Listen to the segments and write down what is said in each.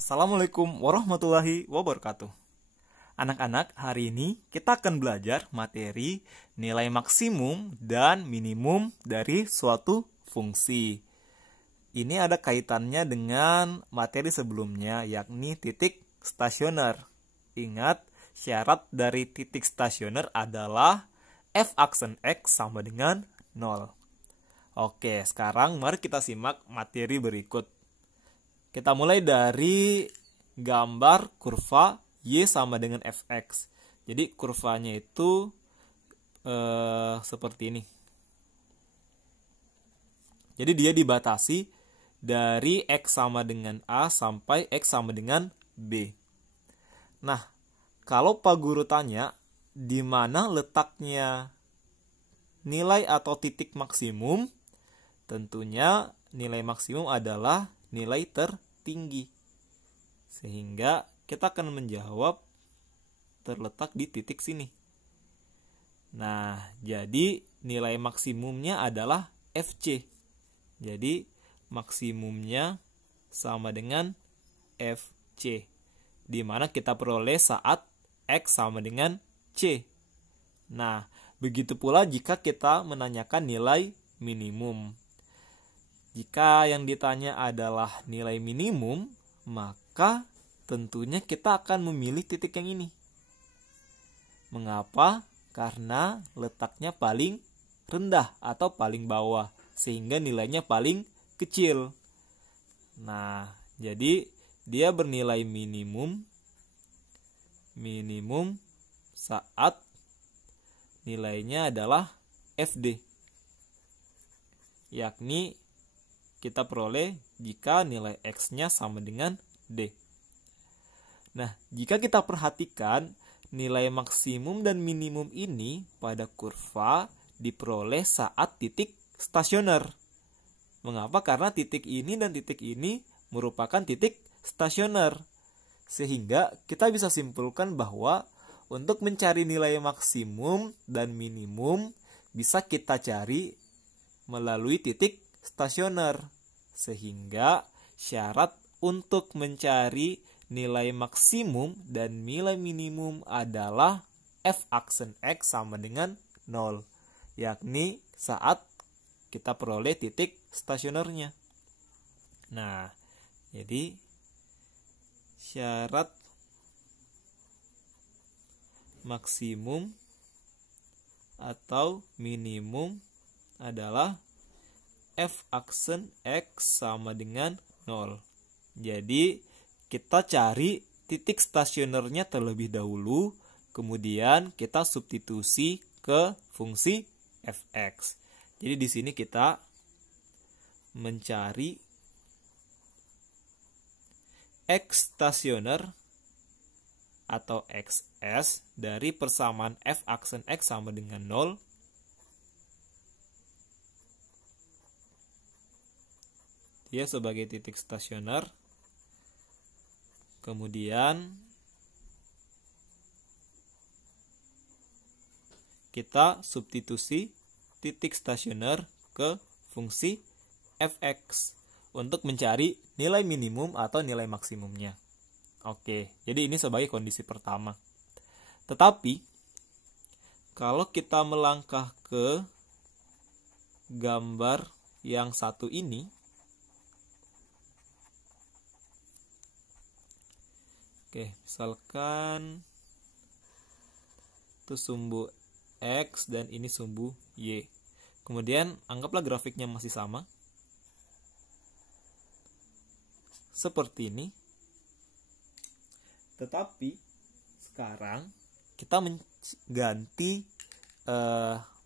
Assalamualaikum warahmatullahi wabarakatuh. Anak-anak, hari ini kita akan belajar materi nilai maksimum dan minimum dari suatu fungsi. Ini ada kaitannya dengan materi sebelumnya, yakni titik stasioner. Ingat, syarat dari titik stasioner adalah f aksen x sama dengan 0. Oke, sekarang mari kita simak materi berikut. Kita mulai dari gambar kurva Y sama dengan Fx. Jadi kurvanya itu seperti ini. Jadi dia dibatasi dari X sama dengan A sampai X sama dengan B. Nah, kalau Pak Guru tanya di mana letaknya nilai atau titik maksimum, tentunya nilai maksimum adalah nilai tertinggi. Sehingga kita akan menjawab terletak di titik sini. Nah, jadi nilai maksimumnya adalah FC. Jadi maksimumnya sama dengan FC, di mana kita peroleh saat X sama dengan C. Nah, begitu pula jika kita menanyakan nilai minimum. Jika yang ditanya adalah nilai minimum, maka tentunya kita akan memilih titik yang ini. Mengapa? Karena letaknya paling rendah atau paling bawah, sehingga nilainya paling kecil. Nah, jadi dia bernilai minimum saat nilainya adalah FD, yakni kita peroleh jika nilai X-nya sama dengan D. Nah, jika kita perhatikan nilai maksimum dan minimum ini pada kurva diperoleh saat titik stasioner. Mengapa? Karena titik ini dan titik ini merupakan titik stasioner. Sehingga kita bisa simpulkan bahwa untuk mencari nilai maksimum dan minimum bisa kita cari melalui titik stasioner, sehingga syarat untuk mencari nilai maksimum dan nilai minimum adalah f aksen x sama dengan 0, yakni saat kita peroleh titik stasionernya. Nah, jadi syarat maksimum atau minimum adalah f aksen x sama dengan 0. Jadi kita cari titik stasionernya terlebih dahulu, kemudian kita substitusi ke fungsi fx. Jadi di sini kita mencari x stasioner atau xs dari persamaan f aksen x sama dengan 0 dia sebagai titik stasioner. Kemudian kita substitusi titik stasioner ke fungsi fx untuk mencari nilai minimum atau nilai maksimumnya. Oke, jadi ini sebagai kondisi pertama. Tetapi kalau kita melangkah ke gambar yang satu ini, oke, misalkan itu sumbu X dan ini sumbu Y. Kemudian anggaplah grafiknya masih sama. Seperti ini. Tetapi sekarang kita mengganti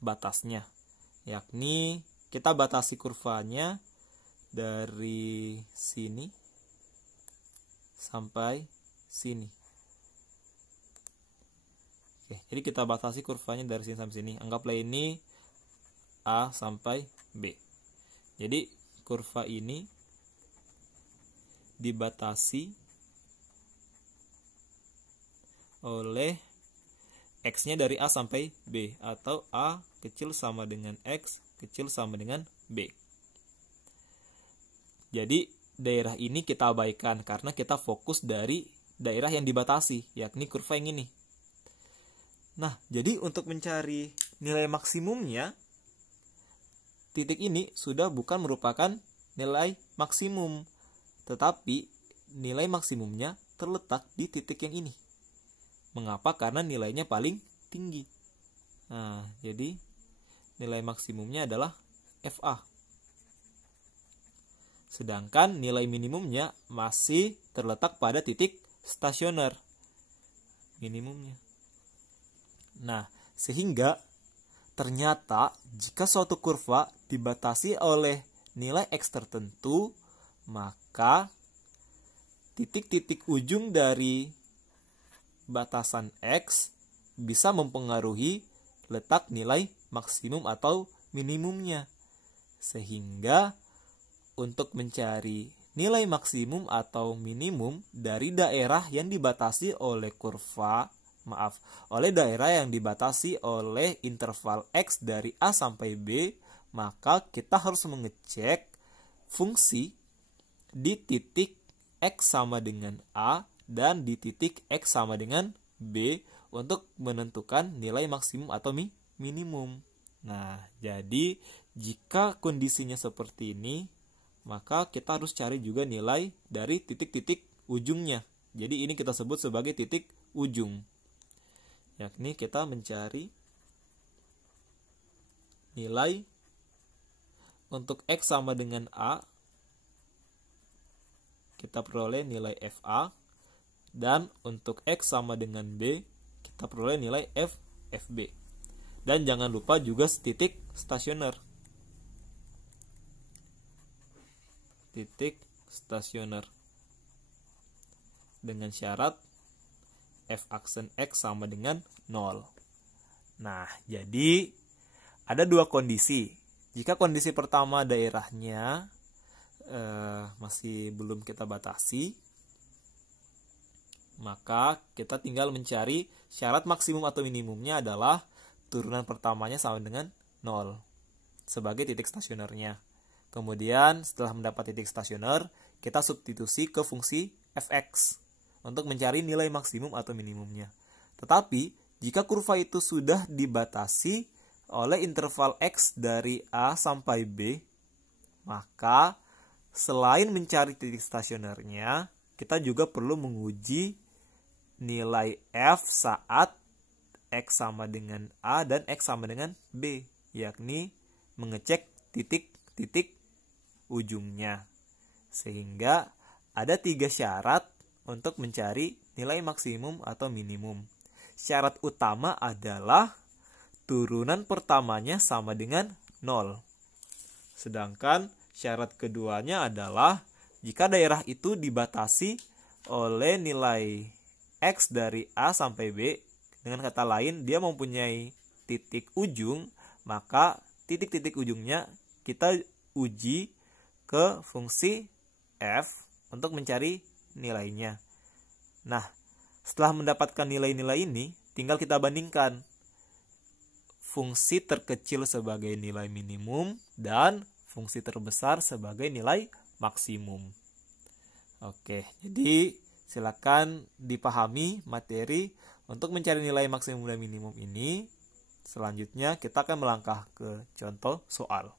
batasnya. Yakni kita batasi kurvanya dari sini sampai sini. Oke, jadi kita batasi kurvanya dari sini sampai sini. Anggaplah ini A sampai B. Jadi kurva ini dibatasi oleh X-nya dari A sampai B, atau A kecil sama dengan X kecil sama dengan B. Jadi daerah ini kita abaikan karena kita fokus dari daerah yang dibatasi, yakni kurva yang ini. Nah, jadi untuk mencari nilai maksimumnya, titik ini sudah bukan merupakan nilai maksimum, tetapi nilai maksimumnya terletak di titik yang ini. Mengapa? Karena nilainya paling tinggi. Nah, jadi nilai maksimumnya adalah FA. Sedangkan nilai minimumnya masih terletak pada titik stasioner minimumnya. Nah, sehingga ternyata jika suatu kurva dibatasi oleh nilai X tertentu, maka titik-titik ujung dari batasan X bisa mempengaruhi letak nilai maksimum atau minimumnya. Sehingga untuk mencari nilai maksimum atau minimum dari daerah yang dibatasi oleh oleh daerah yang dibatasi oleh interval X dari A sampai B, maka kita harus mengecek fungsi di titik X sama dengan A dan di titik X sama dengan B untuk menentukan nilai maksimum atau minimum. Nah, jadi jika kondisinya seperti ini, maka kita harus cari juga nilai dari titik-titik ujungnya. Jadi ini kita sebut sebagai titik ujung. Yakni kita mencari nilai untuk X sama dengan A, kita peroleh nilai FA, dan untuk X sama dengan B, kita peroleh nilai FB. Dan jangan lupa juga titik stasioner. Titik stasioner dengan syarat F aksen X sama dengan 0. Nah, jadi ada dua kondisi. Jika kondisi pertama daerahnya masih belum kita batasi, maka kita tinggal mencari syarat maksimum atau minimumnya adalah turunan pertamanya sama dengan 0 sebagai titik stasionernya. Kemudian setelah mendapat titik stasioner, kita substitusi ke fungsi fx untuk mencari nilai maksimum atau minimumnya. Tetapi jika kurva itu sudah dibatasi oleh interval X dari A sampai B, maka selain mencari titik stasionernya, kita juga perlu menguji nilai F saat X sama dengan A dan X sama dengan B, yakni mengecek titik-titik ujungnya. Sehingga ada 3 syarat untuk mencari nilai maksimum atau minimum. Syarat utama adalah turunan pertamanya sama dengan 0. Sedangkan syarat keduanya adalah jika daerah itu dibatasi oleh nilai X dari A sampai B, dengan kata lain dia mempunyai titik ujung, maka titik-titik ujungnya kita uji ke fungsi f untuk mencari nilainya. Nah, setelah mendapatkan nilai-nilai ini, tinggal kita bandingkan fungsi terkecil sebagai nilai minimum dan fungsi terbesar sebagai nilai maksimum. Oke, jadi silakan dipahami materi untuk mencari nilai maksimum dan minimum ini. Selanjutnya kita akan melangkah ke contoh soal.